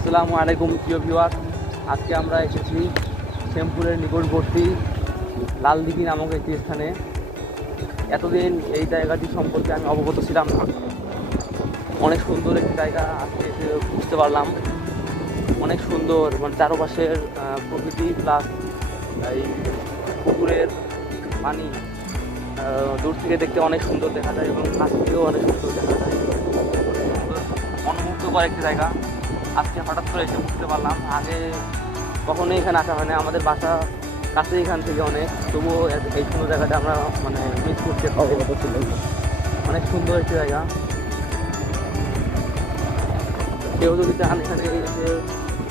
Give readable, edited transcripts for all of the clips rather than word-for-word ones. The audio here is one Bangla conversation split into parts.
আসসালামু আলাইকুম প্রিয় ভিউয়ার। আজকে আমরা এসেছি শ্যামপুরের নিকটবর্তী লালদিঘি নামক একটি স্থানে। এতদিন এই জায়গাটি সম্পর্কে আমি অবগত ছিলাম না। অনেক সুন্দর একটি জায়গা, আজকে এসে বুঝতে পারলাম। অনেক সুন্দর, মানে চারপাশের প্রকৃতি প্লাস এই পুকুরের পানি দূর থেকে দেখতে অনেক সুন্দর দেখা যায় এবং কাছ থেকেও অনেক সুন্দর দেখা যায়। অনুমুগ্ধকর একটি জায়গা। আজকে হঠাৎ করে এসে বুঝতে পারলাম, আগে কখনোই এখানে আসা হয় না। আমাদের বাসা কাছে এখান থেকে অনেক, তবুও এই সুন্দর জায়গাটা আমরা মানে মিস করতে অবগত ছিল। অনেক সুন্দর একটি জায়গা। কেউ যদি চান এখানে এসে,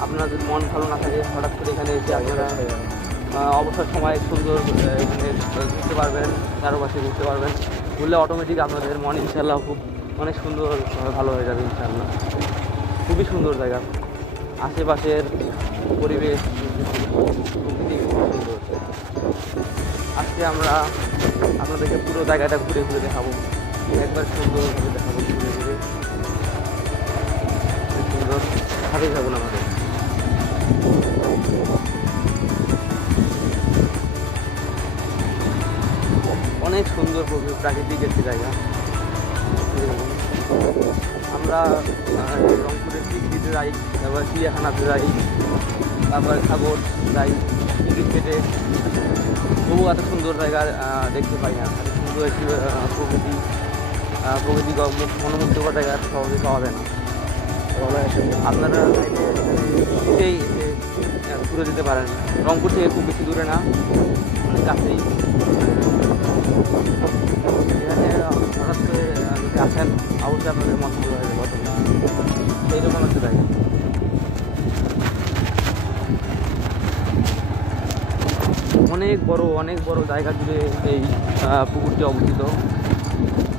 আপনার যদি মন ভালো না থাকে, হঠাৎ করে এখানে এসে আপনারা অবসর সময় সুন্দর এখানে ঘুরতে পারবেন, চারপাশে ঘুরতে পারবেন। ঘুরলে অটোমেটিক আপনাদের মন ইনশাল্লাহ খুব অনেক সুন্দর ভালো হয়ে যাবে ইনশাল্লাহ। খুবই সুন্দর জায়গা, আশেপাশের পরিবেশ প্রকৃতি খুব সুন্দর। আজকে আমরা আপনাদেরকে পুরো জায়গাটা ঘুরে ঘুরে দেখাবো, একবার সুন্দরভাবে দেখাবো ঘুরে ঘুরে। সুন্দর ভাবেই থাকুন আমাদের। অনেক সুন্দর প্রাকৃতিক একটি জায়গা। আমরা রংপুরের পিকনিকে যাই, তারপর চিড়িয়াখানাতে যাই, তারপর সাগর যাই টিকিট কেটে, তবু এত সুন্দর জায়গা দেখতে পাই না। এত সুন্দর একটি প্রকৃতি মনোমুগ্ধকর জায়গা সহজে পাওয়া যায় না। আপনারা এসেই ঘুরে যেতে পারেন। রংপুর থেকে খুব বেশি দূরে না, অনেক কাছেই। এখানে হঠাৎ করে যদি আসেন, অবশ্যই আপনাদের মন ভালো হয়ে যাবে। এইরকম একটা জায়গা। অনেক বড় জায়গা জুড়ে এই পুকুরটি অবস্থিত।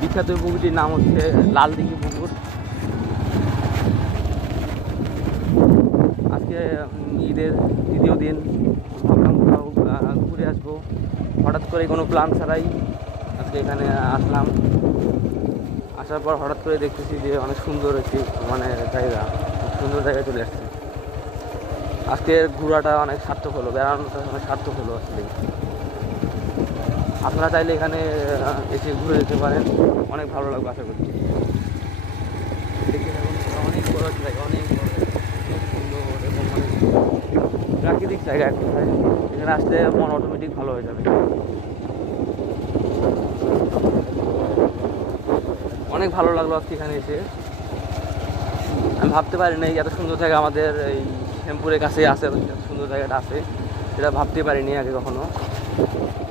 বিখ্যাত পুকুরটির নাম হচ্ছে লালদিঘি পুকুর। আজকে ঈদের দ্বিতীয় দিন, ভাবলাম কোথাও ঘুরে আসবো। হঠাৎ করে কোনো প্ল্যান ছাড়াই আজকে এখানে আসলাম। আসার পর হঠাৎ করে দেখতেছি যে অনেক সুন্দর একটি মানে জায়গা, সুন্দর জায়গায় চলে আসছে। আজকে ঘোরাটা অনেক সার্থক হলো, বেড়ানোটা অনেক সার্থক হলো আসলে। আপনারা চাইলে এখানে এসে ঘুরে যেতে পারেন, অনেক ভালো লাগবে আশা করছি। দেখতে থাকুন, অনেক বড় জায়গা, অনেক সুন্দর এবং অনেক প্রাকৃতিক জায়গা। এক কথায় এখানে আসলে মন অটোমেটিক ভালো হয়ে যাবে। অনেক ভালো লাগলো আজকে এখানে এসে। আমি ভাবতে পারিনি এত সুন্দর জায়গা আমাদের এই শ্যামপুরের কাছে আছে, এত সুন্দর জায়গাটা আছে, সেটা ভাবতে পারিনি আগে কখনো।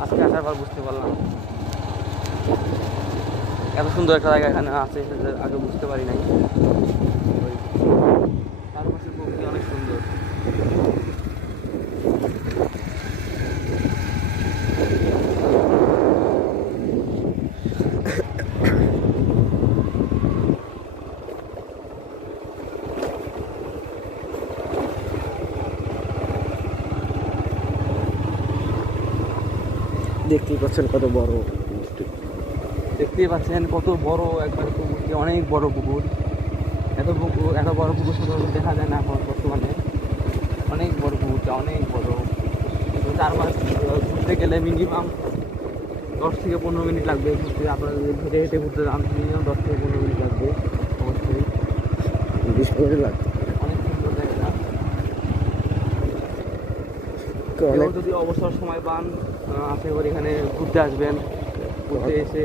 আজকে আসার পর বুঝতে পারলাম এত সুন্দর একটা জায়গা এখানে আছে, সেটা আগে বুঝতে পারি নাই। চারপাশের প্রকৃতি অনেক সুন্দর। দেখতেই পাচ্ছেন কত বড়, দেখতেই পাচ্ছেন কত বড় একবারে পুকুরটি, অনেক বড় পুকুর। এত বড় পুকুর সাধারণত দেখা যায় না এখন বর্তমানে। অনেক বড় পুকুরটা, অনেক বড়। চারপাশ ঘুরতে গেলে মিনিমাম 10 থেকে 15 মিনিট লাগবে ঘুরতে। আপনারা যদি হেঁটে হেঁটে ঘুরতে যান, মিনিমাম 10 থেকে 15 মিনিট লাগবে অবশ্যই। 20 মিনিট লাগবে। অনেক সুন্দর জায়গা। কেউ যদি অবসর সময় পান, আশা করি এখানে ঘুরতে আসবেন। ঘুরতে এসে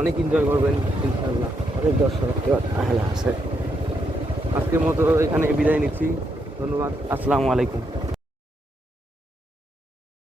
অনেক এনজয় করবেন ইনশাআল্লাহ। অনেক দর্শক আছে। আজকের মতো এখানে বিদায় নিচ্ছি। ধন্যবাদ। আসসালামু আলাইকুম।